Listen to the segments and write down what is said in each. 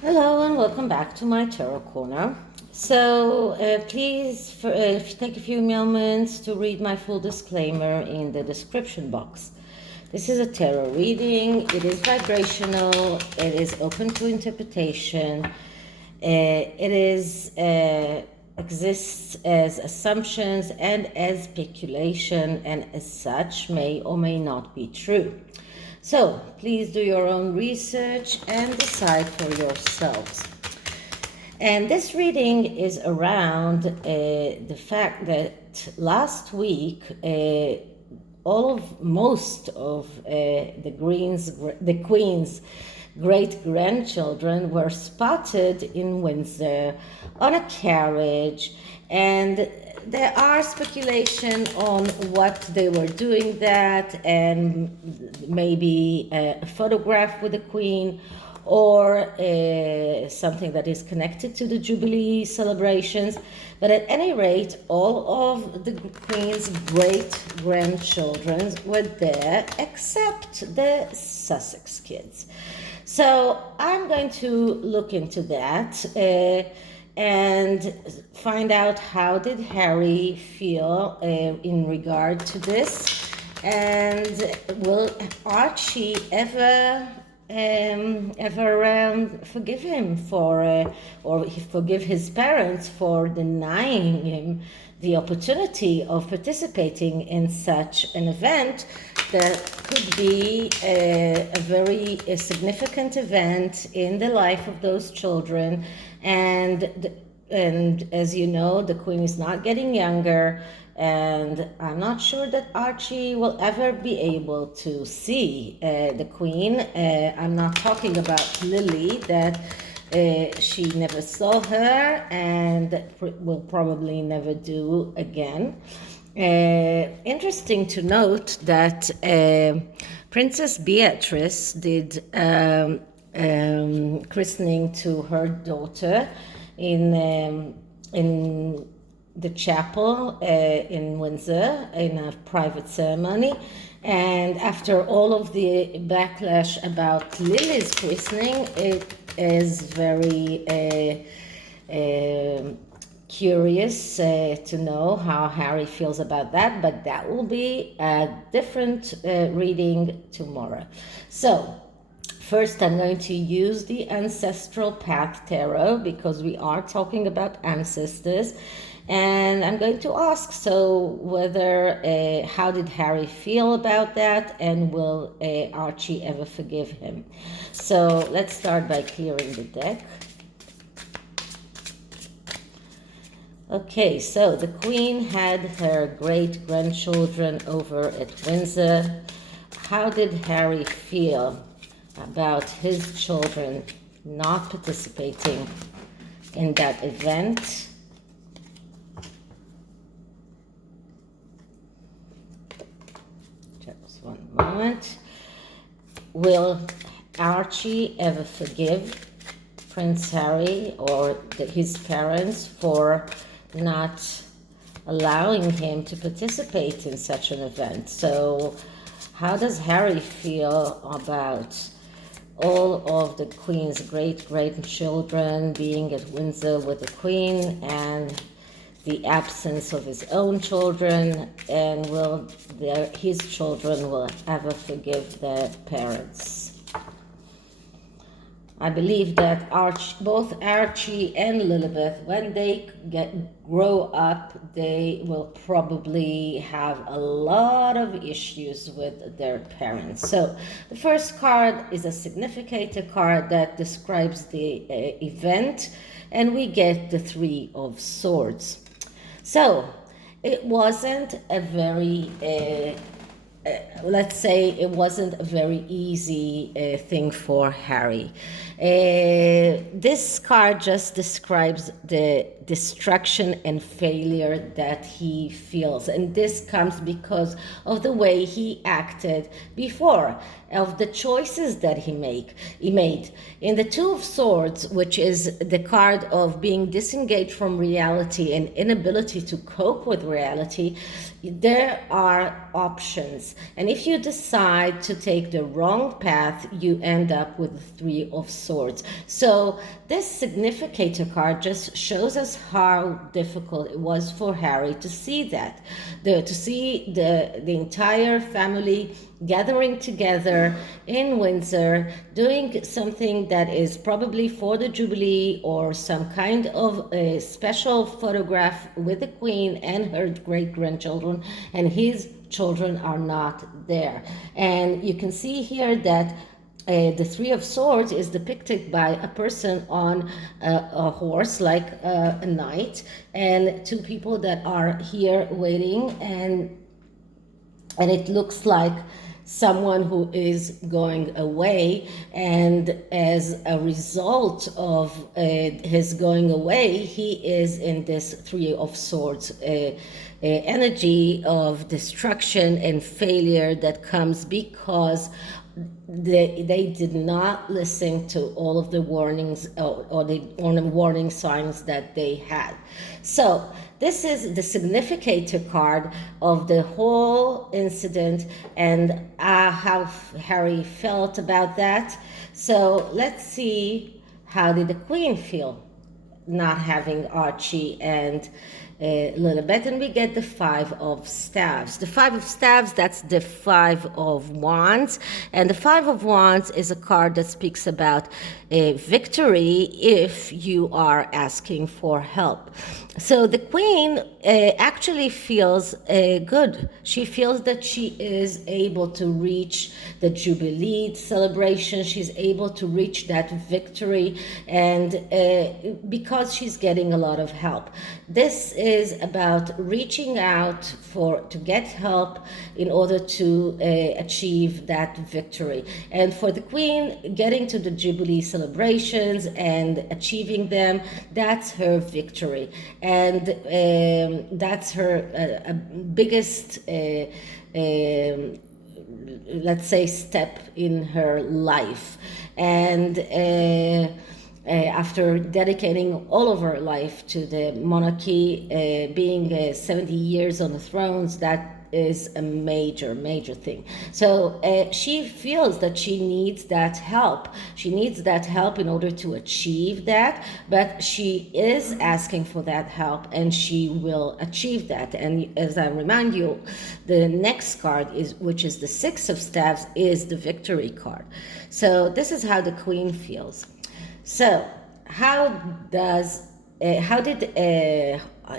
Hello and welcome back to my Tarot Corner. So please take a few moments to read my full disclaimer in the description box. This is a tarot reading. It is vibrational. It is open to interpretation. Exists as assumptions and as speculation, and as such may or may not be true. So please do your own research and decide for yourselves. And this reading is around the fact that last week most of the Queen's great-grandchildren were spotted in Windsor on a carriage, and there are speculation on what they were doing that, and maybe a photograph with the Queen, or something that is connected to the Jubilee celebrations. But at any rate, all of the Queen's great-grandchildren were there, except the Sussex kids. So I'm going to look into that and find out how did Harry feel in regard to this, and will Archie ever forgive him for or forgive his parents for denying him the opportunity of participating in such an event that could be a very significant event in the life of those children. And as you know, the Queen is not getting younger, and I'm not sure that Archie will ever be able to see the Queen. I'm not talking about Lily, that she never saw her and will probably never do again. Interesting to note that Princess Beatrice did christening to her daughter in the chapel in Windsor in a private ceremony. And after all of the backlash about Lily's christening, it is very curious to know how Harry feels about that, but that will be a different reading tomorrow. So first, I'm going to use the Ancestral Path Tarot, because we are talking about ancestors. And I'm going to ask, so whether, how did Harry feel about that, and will Archie ever forgive him? So let's start by clearing the deck. Okay, so the Queen had her great-grandchildren over at Windsor. How did Harry feel about his children not participating in that event? Just one moment. Will Archie ever forgive Prince Harry or his parents for not allowing him to participate in such an event? So how does Harry feel about all of the Queen's great-grandchildren being at Windsor with the Queen, and the absence of his own children, and will his children will ever forgive their parents? I believe that both Archie and Lilibet, when they grow up, they will probably have a lot of issues with their parents. So the first card is a significator card that describes the event, and we get the Three of Swords. So it wasn't a very let's say it wasn't a very easy thing for Harry. This card just describes the destruction and failure that he feels, and this comes because of the way he acted before, of the choices that he made. In the Two of Swords, which is the card of being disengaged from reality and inability to cope with reality, there are options, and if you decide to take the wrong path, you end up with the Three of Swords. So So this significator card just shows us how difficult it was for Harry to see that, to see the entire family gathering together in Windsor, doing something that is probably for the Jubilee or some kind of a special photograph with the Queen and her great-grandchildren, and his children are not there. And you can see here that the Three of Swords is depicted by a person on a horse, like a knight, and two people that are here waiting, and it looks like someone who is going away, and as a result of his going away, he is in this Three of Swords energy of destruction and failure that comes because they did not listen to all of the warnings or the warning signs that they had. So this is the significator card of the whole incident and how Harry felt about that. So let's see, how did the Queen feel not having Archie and Lilibet? And we get the Five of Staves. The Five of Staves, that's the Five of Wands. And the Five of Wands is a card that speaks about victory if you are asking for help. So the Queen actually feels good. She feels that she is able to reach the Jubilee celebration. She's able to reach that victory, and because she's getting a lot of help. This is about reaching out to get help in order to achieve that victory. And for the Queen, getting to the Jubilee celebrations and achieving them, that's her victory. And that's her biggest, let's say, step in her life. And after dedicating all of her life to the monarchy, being 70 years on the thrones, that is a major thing. So she feels that she needs that help. She needs that help in order to achieve that, but she is asking for that help, and she will achieve that. And as I remind you, the next card which is the Six of Staves, is the victory card. So this is how the Queen feels. So how did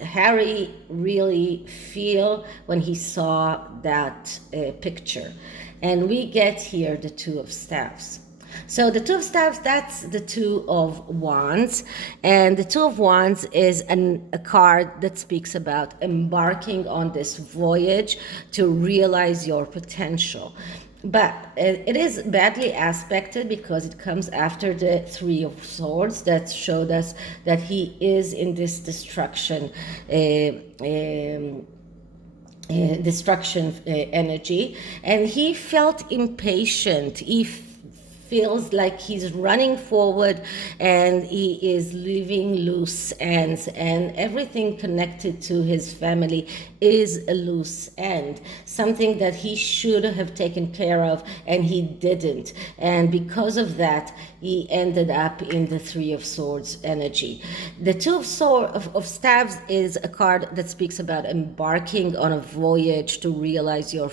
Harry really feel when he saw that picture? And we get here the Two of Staves. So the Two of Staves, that's the Two of Wands. And the Two of Wands is a card that speaks about embarking on this voyage to realize your potential. But it is badly aspected because it comes after the Three of Swords that showed us that he is in this destruction energy, and he felt impatient. He feels like he's running forward and he is leaving loose ends, and everything connected to his family is a loose end, something that he should have taken care of and he didn't. And because of that, he ended up in the Three of Swords energy. The Two of Staves is a card that speaks about embarking on a voyage to realize your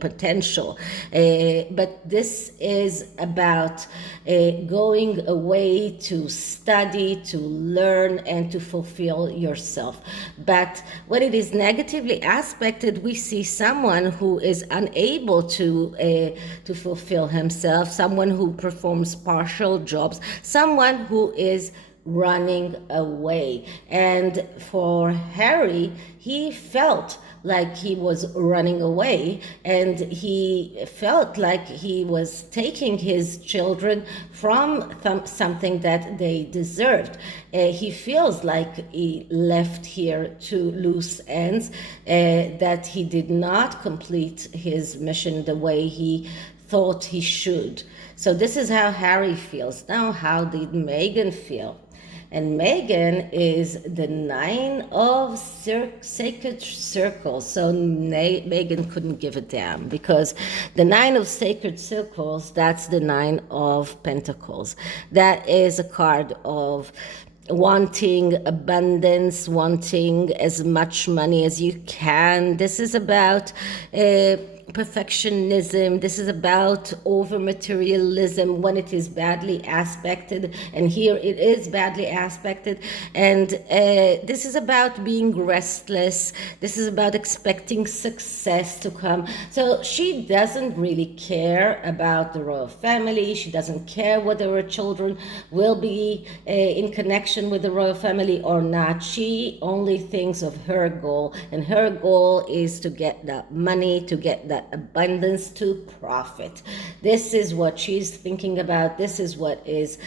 potential, but this is about going away to study, to learn, and to fulfill yourself. But when it is negatively aspected, we see someone who is unable to fulfill himself, someone who performs partial jobs, someone who is running away. And for Harry, he felt like he was running away, and he felt like he was taking his children from something that they deserved. He feels like he left here to loose ends, that he did not complete his mission the way he thought he should. So this is how Harry feels. Now, how did Meghan feel? And Meghan is the 9 of sacred circles. So Meghan couldn't give a damn, because the 9 of sacred circles, that's the 9 of pentacles. That is a card of wanting abundance, wanting as much money as you can. This is about perfectionism. This is about over materialism when it is badly aspected, and here it is badly aspected. And this is about being restless. This is about expecting success to come. So she doesn't really care about the royal family. She doesn't care whether her children will be in connection with the royal family or not. She only thinks of her goal, and her goal is to get that money, to get that abundance, to profit. This is what she's thinking about. This is what is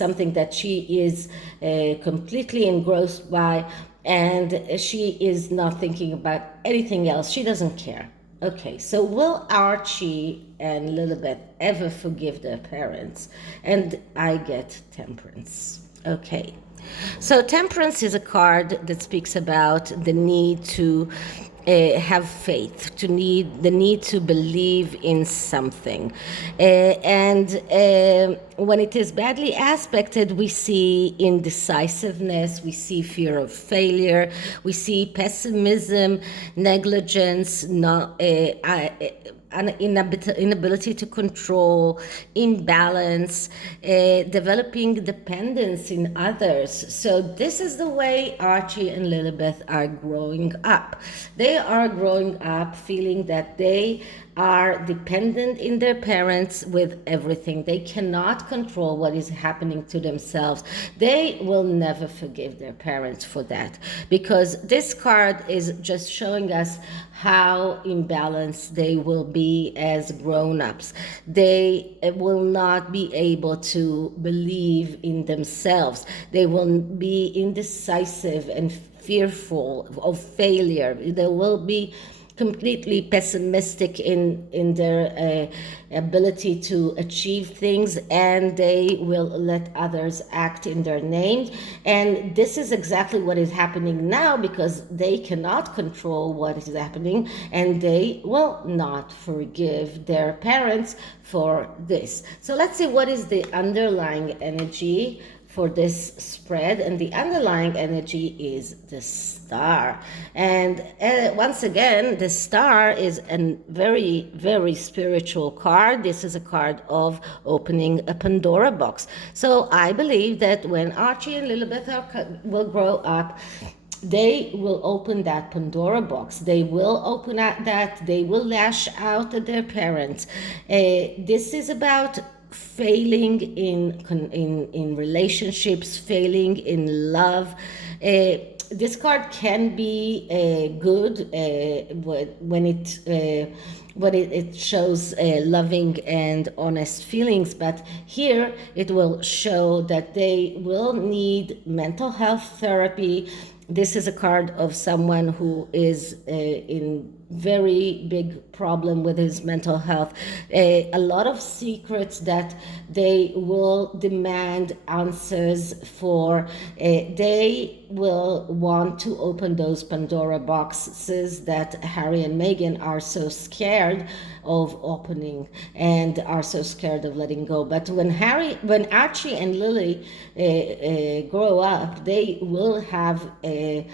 something that she is completely engrossed by, and she is not thinking about anything else. She doesn't care. Okay, so will Archie and Lilibet ever forgive their parents? And I get Temperance. Okay, so Temperance is a card that speaks about the need to have faith, the need to believe in something. And when it is badly aspected, we see indecisiveness, we see fear of failure, we see pessimism, negligence, inability to control, imbalance, developing dependence in others. So this is the way Archie and Lilibet are growing up. They are growing up feeling that they are dependent in their parents with everything. They cannot control what is happening to themselves. They will never forgive their parents for that, because this card is just showing us how imbalanced they will be as grown-ups. They will not be able to believe in themselves. They will be indecisive and fearful of failure. They will be completely pessimistic in their ability to achieve things, and they will let others act in their name. And this is exactly what is happening now, because they cannot control what is happening, and they will not forgive their parents for this. So let's see what is the underlying energy for this spread. And the underlying energy is the Star. And once again, the Star is a very, very spiritual card. This is a card of opening a Pandora box. So I believe that when Archie and Lilibet will grow up, they will open that Pandora box. They will open at that. They will lash out at their parents. This is about failing in relationships, failing in love. This card can be good when it shows loving and honest feelings, but here it will show that they will need mental health therapy. This is a card of someone who is in very big problem with his mental health. A lot of secrets that they will demand answers for. They will want to open those Pandora boxes that Harry and Meghan are so scared of opening and are so scared of letting go. But when Archie and Lily grow up, they will have a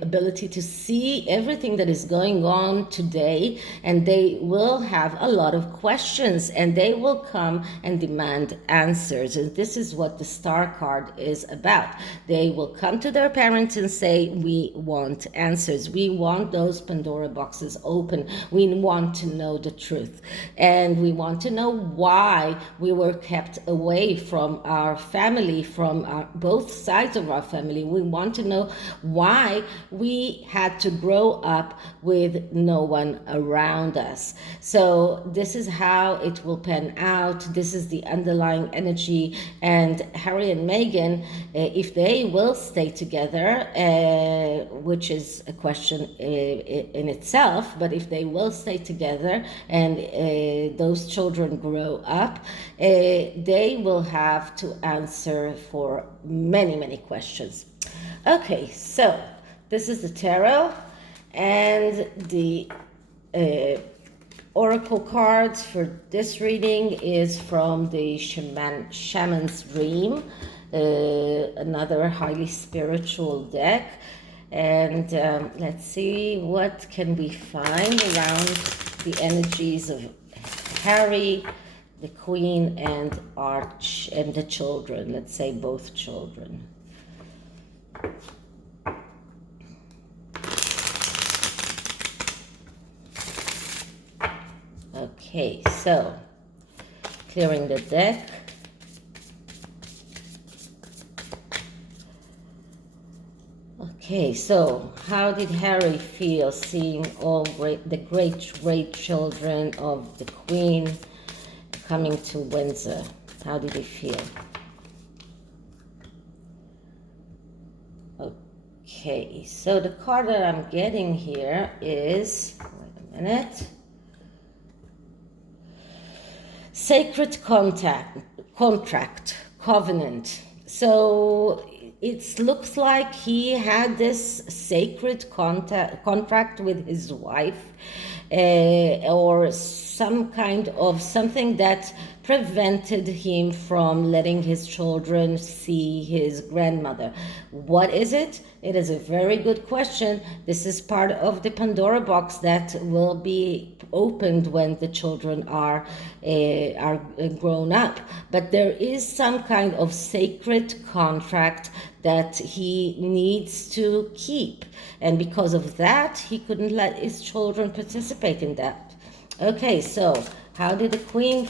ability to see everything that is going on today, and they will have a lot of questions, and they will come and demand answers. And this is what the Star card is about. They will come to their parents and say, we want answers. We want those Pandora boxes open. We want to know the truth. And we want to know why we were kept away from our family, from both sides of our family. We want to know know why we had to grow up with no one around us. So this is how it will pan out. This is the underlying energy. And Harry and Meghan, if they will stay together, which is a question in itself, but if they will stay together and those children grow up, they will have to answer for many, many questions. Okay, so this is the tarot, and the oracle cards for this reading is from the Shaman's Dream, another highly spiritual deck. And let's see what can we find around the energies of Harry, the Queen, and Archie, and the children. Let's say both children. Okay, so clearing the deck. Okay, so how did Harry feel seeing all the great children of the Queen coming to Windsor? How did he feel? Okay, so the card that I'm getting here is, wait a minute, Sacred Contract, Covenant. So it looks like he had this sacred contract with his wife, or some kind of something that prevented him from letting his children see his grandmother. What is it? It is a very good question. This is part of the Pandora box that will be opened when the children are grown up. But there is some kind of sacred contract that he needs to keep, and because of that, he couldn't let his children participate in that. Okay, so how did the Queen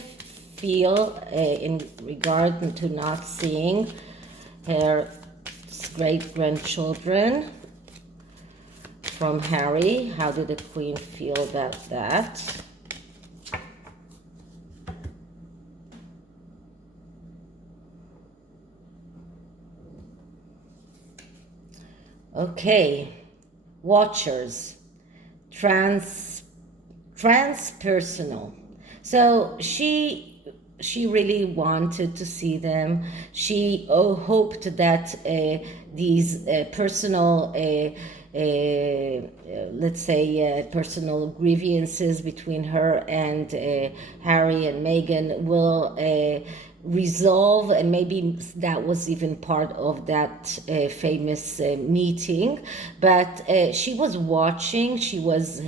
feel in regard to not seeing her great-grandchildren from Harry? How did the Queen feel about that? Okay, Watchers, transpersonal. So she really wanted to see them. She hoped that these personal, let's say, personal grievances between her and Harry and Meghan will resolve, and maybe that was even part of that famous meeting. But she was watching, she was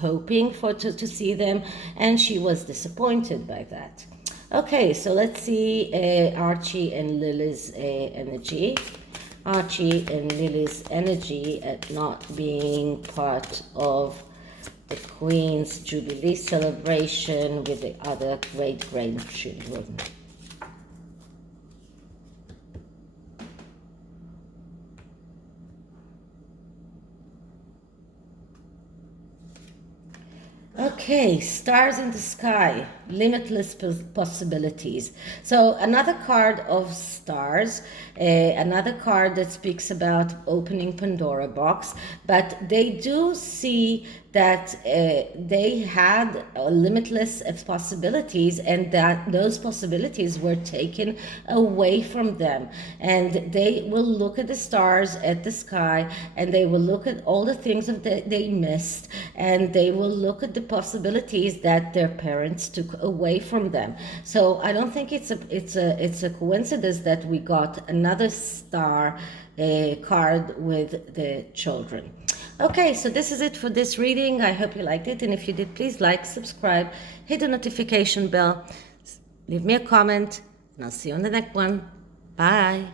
hoping to see them, and she was disappointed by that. Okay, so let's see Archie and Lily's energy. Archie and Lily's energy at not being part of the Queen's Jubilee celebration with the other great-grandchildren. Okay, stars in the sky, limitless possibilities. So another card of stars, another card that speaks about opening Pandora box, but they do see that they had limitless possibilities, and that those possibilities were taken away from them. And they will look at the stars, at the sky, and they will look at all the things that they missed, and they will look at the possibilities that their parents took away from them. So I don't think it's a coincidence that we got another star card with the children. Okay, so this is it for this reading. I hope you liked it, and if you did, please like, subscribe, hit the notification bell, leave me a comment, and I'll see you on the next one. Bye.